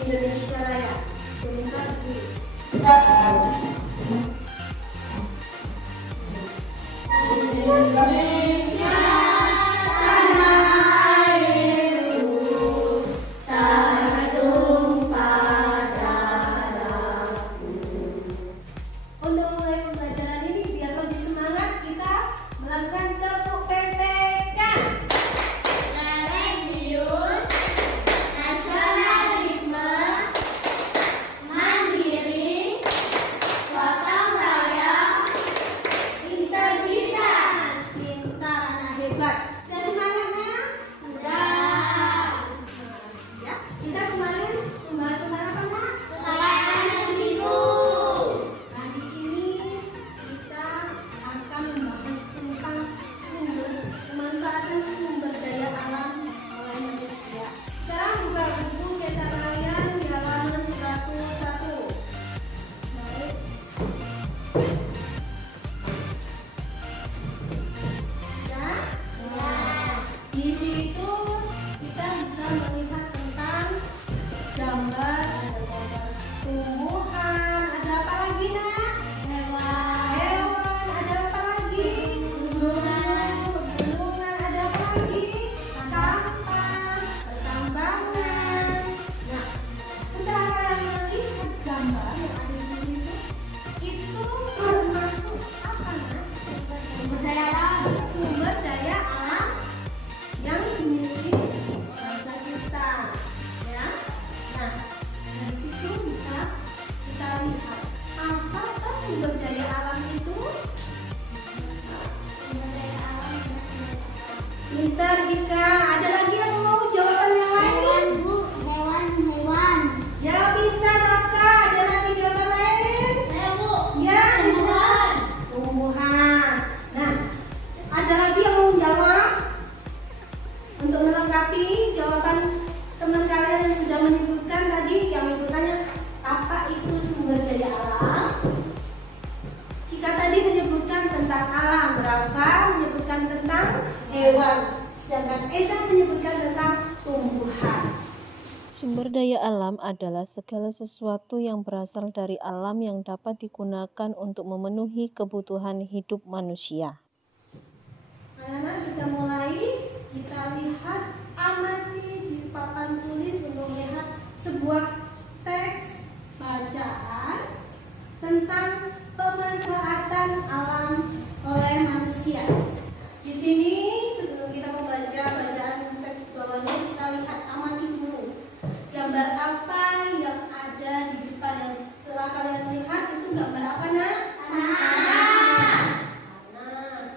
Indonesia Raya. Sebentar di Indonesia tanah airku, tumpah darahku. Untuk mulai pembelajaran ini biar lebih semangat, kita melakukan tepuk PPK. Religius, nasionalisme, mandiri, gotong royong, integritas. Pintar, anak hebat. Dan semangatnya? Enggak. Ya, kita kemarin membahas tentang apa, Nak? Pelayanan ibu. Hari ini kita akan membahas tentang pemanfaatan sumber daya alam oleh manusia. Sekarang buka buku cetak layar di halaman 101. Baik. Ya. Di situ kita bisa melihat tentang gambar, ada gambar tumbuhan, ada apa lagi, Nak? Hewan, ada apa lagi? Gunungan, ada apa lagi? Sampah, pertambangan. Nah, setelah kalian melihat gambar yang ada di situ, itu termasuk apa, Nak? Sumber daya alam. Sumber daya alam yang dimiliki bangsa kita, ya. Nah, dari situ bisa kita lihat apa tuh sumber daya alam itu. Sumber daya alam. Pintar Ika. Ada lagi yang mau jawaban yang lain? Hewan, Bu. Hewan. Ya, pintar Rafka. Ada lagi jawaban lain? Saya, Bu. Ya, Tumbuhan. tumbuhan. Nah, ada lagi yang mau jawab? Untuk melengkapi jawaban teman kalian yang sudah menyebutkan tadi, yang ibu tanya apa itu sumber daya alam? Jika tadi menyebutkan tentang alam, Rafa menyebutkan tentang hewan, sedangkan Eza menyebutkan tentang tumbuhan. Sumber daya alam adalah segala sesuatu yang berasal dari alam yang dapat digunakan untuk memenuhi kebutuhan hidup manusia. Anak-anak, kita mulai. Kita lihat, amati di papan tulis untuk melihat sebuah teks bacaan tentang pemanfaatan alam oleh manusia. Di sini sebelum kita membaca bacaan teks bawahnya, kita lihat, amati dulu gambar apa yang ada di depan. Yang setelah kalian lihat itu gambar apa, Nak? Tanah. Tanah.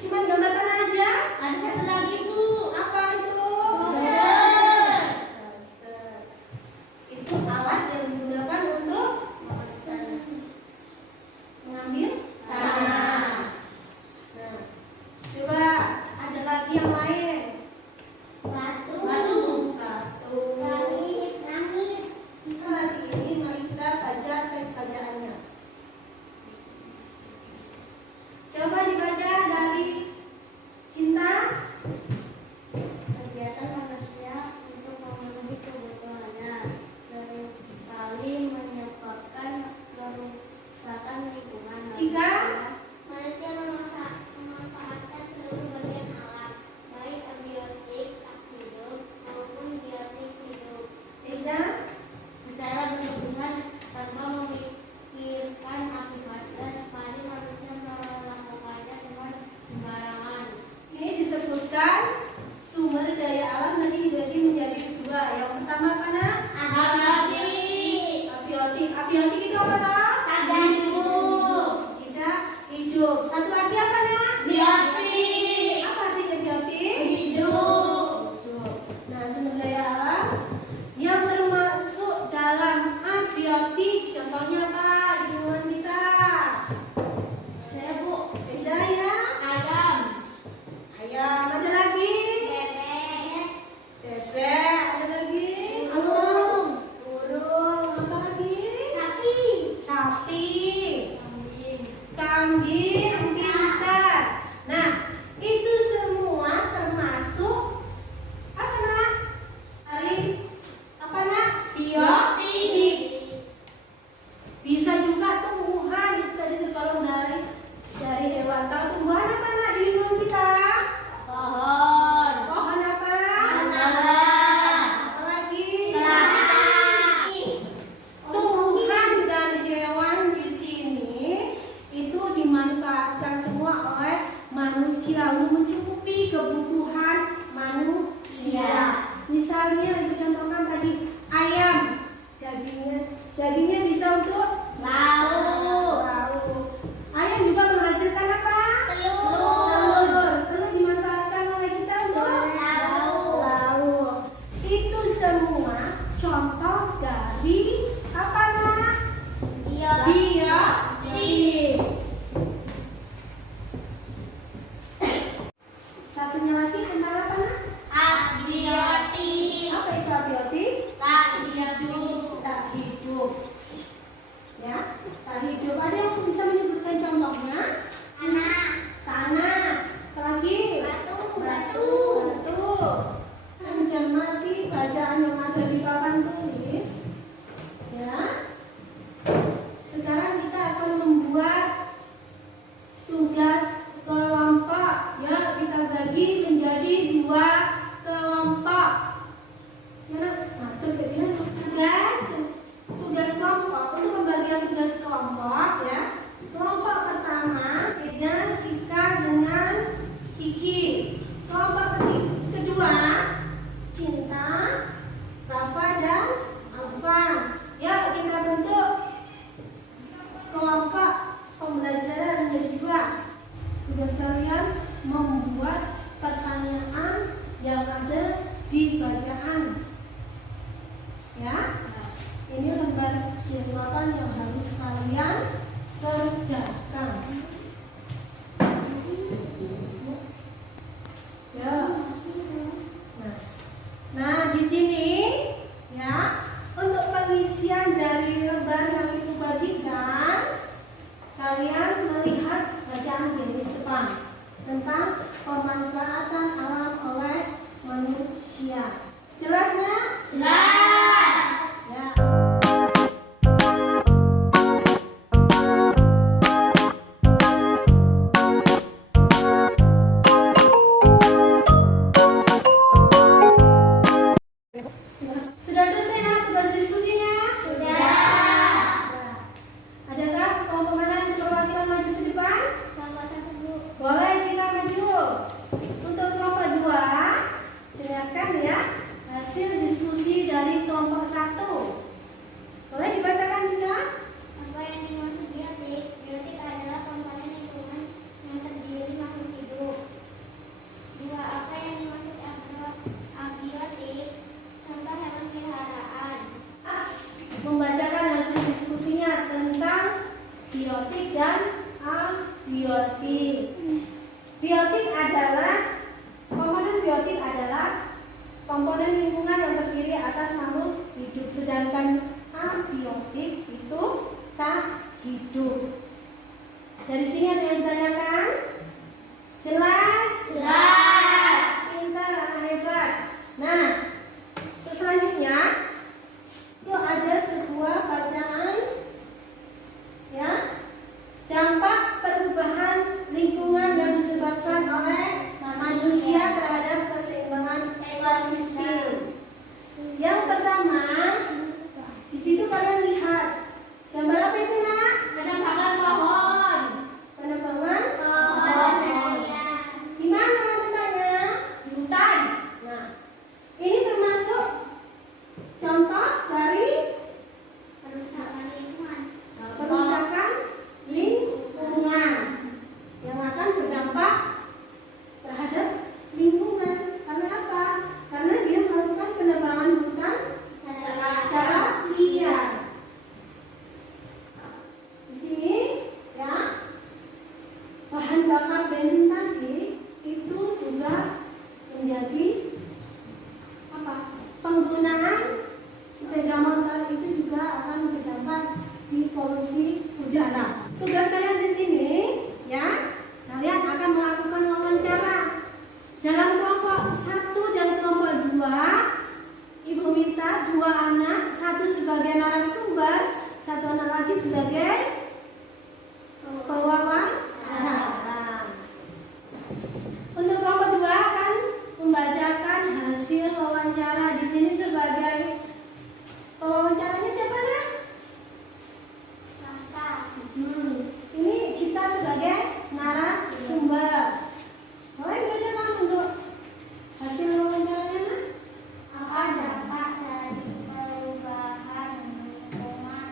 Cuma gambar tanah aja? Ada satu lagi, Bu. Apa itu? Doser. Doser. Itu alat yang digunakan untuk mengambil tanah. Nah, coba ada lagi yang lain. Batu. Batu. Langit. Kita lagi ini mari kita baca teks bacaannya. Coba dibaca dari Cinta. Kegiatan manusia untuk memenuhi kebutuhannya seringkali menyebabkan kerusakan lingkungan. Jika Manusia memanfaatkan seluruh bagian alam, baik abiotik hak hidup maupun biotik hidup, Eza, secara berlebihan tanpa memikirkan akibatnya, sepanjang manusia melakukannya dengan sembarangan. ini disebutkan sumber daya alam nanti dibagi menjadi dua. Yang pertama apa, Nak? Abiotik. Abiotik. Abiotik itu apa, toh? Ada hidup. Tidak hidup. Satu lagi apa, Nak? Biotik. Apa artinya biotik? Hidup. Hidup. Nah, sumber daya alam yang termasuk dalam abiotik, contohnya apa? Lingkungan kita. Saya, Bu. Eza ya? Ayam. Ayam. Ada lagi? Bebek. Bebek. Ada lagi? Burung. Burung. Apa lagi? Sapi. Sapi. C8 yang harus kalian kerjakan. Ya. Nah, di sini ya, untuk pengisian dari lembar yang itu bagikan, kalian melihat bacaan di depan tentang pemanfaatan alam oleh manusia. Jelas nggak? Jelas. Ya. Sudah selesai nak tugas diskusinya? Sudah. Nah, adakah kelompok mana yang perwakilan maju ke depan? Kelompok 1, Bu. Boleh jika maju. Untuk kelompok 2, dengarkan ya hasil diskusi dari kelompok 1. Boleh dibacakan juga? Apa yang dimaksud biotik? Biotik adalah komponen lingkungan yang terdiri makhluk hidup. 2. Apa yang dimaksud abiotik? Contoh hewan peliharaan. Membacakan hasil diskusinya tentang biotik dan abiotik. Biotik adalah komponen lingkungan yang terdiri atas makhluk hidup, sedangkan abiotik itu tak hidup. Dari sini ada yang ditanyakan? Jelas? Jelas. Pintar, anak hebat. Nah, selanjutnya itu ada sebuah bacaan ya, dampak perubahan lingkungan yang disebabkan oleh manusia terhadap keseimbangan ekosistem. Yang pertama, di situ kalian lihat gambar apa itu nak? Penebangan pohon. Penebangan Pohon. di mana tempatnya? Di hutan. Nah, ini termasuk contoh dari Perusahaan lingkungan. perusakan lingkungan yang akan berdampak terhadap lingkungan. Karena apa? Karena dia melakukan penebangan hutan secara liar. Di sini ya, bahan bakar bensin tadi itu juga menjadi apa? Penggunaan sepeda motor itu juga akan berdampak di polusi udara. Tugas kalian di sini ya, kalian akan melakukan wawancara. Dalam kelompok 1 dan kelompok 2, Ibu minta 2 anak, 1 sebagai narasumber, 1 anak lagi sebagai pewawancara. Untuk kelompok 2 akan membacakan hasil wawancara. Di sini sebagai pewawancaranya siapa nak? Ini kita sebagai narasumber. Boleh dibacakan untuk hasil wawancaranya nak? Apa dampak dari perubahan lingkungan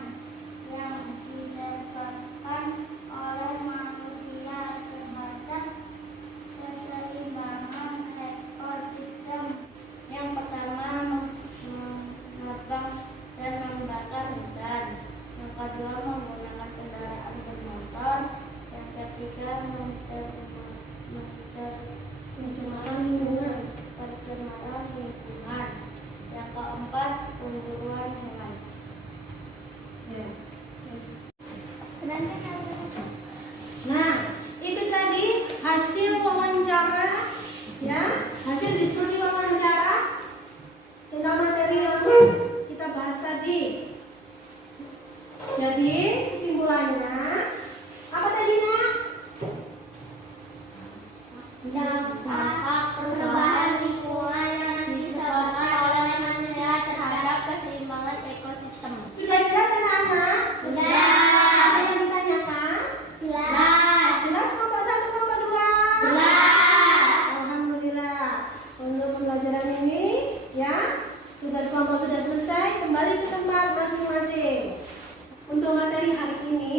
yang disebabkan oleh manusia terhadap keseimbangan ekosistem? Yang pertama, menebang dan membakar hutan. Yang kedua, menggunakan kendaraan bermotor. Yang ketiga, Pencemaran lingkungan. pencemaran lingkungan. Yang keempat, pemburuan hewan. Ya. Terus. Sebenarnya Nah, itu tadi hasil wawancara ya, hasil diskusi wawancara tentang materi yang kita bahas tadi. Jadi, kesimpulannya apa tadi nak? dampak perubahan lingkungan yang disebabkan oleh manusia terhadap keseimbangan ekosistem. Sudah jelas anak-anak? Sudah. Ada yang ditanyakan? Jelas. Jelas kelompok 1, kelompok 2? Jelas. Alhamdulillah. Untuk pembelajaran ini ya, tugas kelompok sudah selesai. Kembali ke tempat masing-masing. Untuk materi hari ini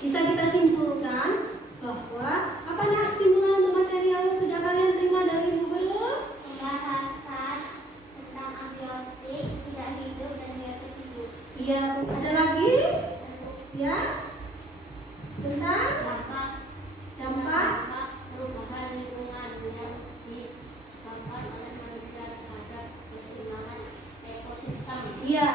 bisa kita simpulkan bahwa apa nak kesimpulan untuk materi yang sudah kalian terima dari ibu guru? Pembahasan tentang abiotik, tidak hidup dan biotik hidup. Iya, ada lagi? Ya, tentang dampak perubahan lingkungan yang disebabkan oleh manusia terhadap keseimbangan ekosistem. Iya,